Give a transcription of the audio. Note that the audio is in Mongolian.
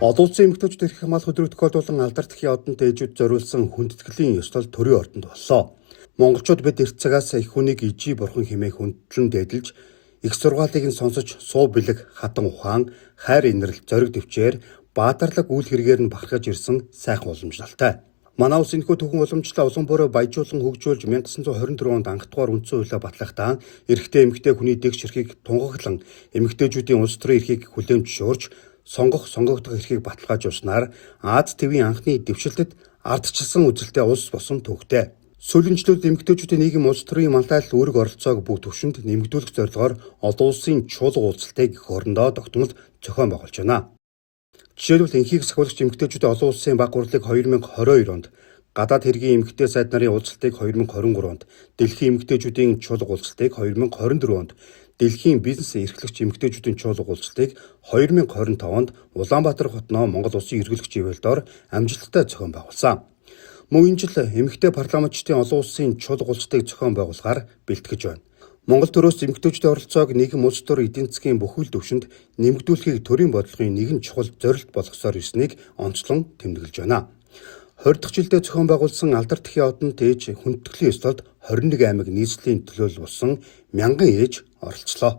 Олон улсын эмэгтэйчүүд эрх хамгаалах өдрөг тохиолдуулан алдар тхийн одонтой ээжүүд зориулсан хүндэтгэлийн ёслол төрийн ордонд боллоо. Монголчууд бид эрт цагаас их хүнийг ижи бурхан хэмээх хүндлэн дээдэлж, их сургаалыг нь сонсож суу бэлэг, хатан ухаан, хайр инрэл, зориг төвчээр баатарлаг үйл хэрэгээр нь бахархаж ирсэн сайхан уламжлалтай. Манай улс энэхүү төвхөн уламжлалаа улам бүрөө баяжуулан хөгжүүлж 1924 онд анх дугаар үндсэн хуулиа батлахдаа эрэгтэй эмэгтэй хүний дэгш эрхийг тунгаглан эмэгтэйчүүдийн улс төрийн эрхийг хүлээн зөвшөөрч сонгогдох эрхийг баталгаажуулснаар Аз твийн анхны дэвшилтэд ардчилсан үзэлтэй улс босон төвхтэй. Сүүлэнчлүүд эмэгтэйчүүдийн нийгэм улс төрийн маллайлал үүрэг оролцоог бүх түвшинд нэмэгдүүлэх зорилгоор олон улсын чуулга уулзалтыг хорондоо тогтмол зохион байгуулж байна. Жишээлбэл энхийг сахиулагч эмэгтэйчүүдийн олон улсын баг хурлыг 2022 онд, гадаад хэргийн эмэгтэй сайд нарын уулзалтыг 2023 онд, дэлхийн эмэгтэйчүүдийн чуулга уулзалтыг 2024 онд, дэлхийн бизнес эрхлэгч эмэгтэйчүүдийн чуулга уулзалтыг 2025 онд Улаанбаатар хотноо Монгол Улсын ерөнхийлөгч ивэлдор амжилттай зохион байгуулсан. Мөн энэ жил эмэгтэй парламентчдын олон улсын чуулга уулзалтыг зохион байгуулахаар бэлтгэж байна. Монгол төрөөс эмэгтэйчүүдийн оролцоог нийгэм улс төр эдийн засгийн бүхэл түвшинд нэмэгдүүлэхийг төрийн бодлогын нэгэн чухал зорилт болгосоор ирснийг онцлон тэмдэглэж байна. 20 дахь жилдээ зохион байгуулсан алдар тхийн одонд ээж хүндэтгэлийн ёслолд 21 аймаг нийслэлийн төлөөлөл болсон мянган ээж оролцлоо.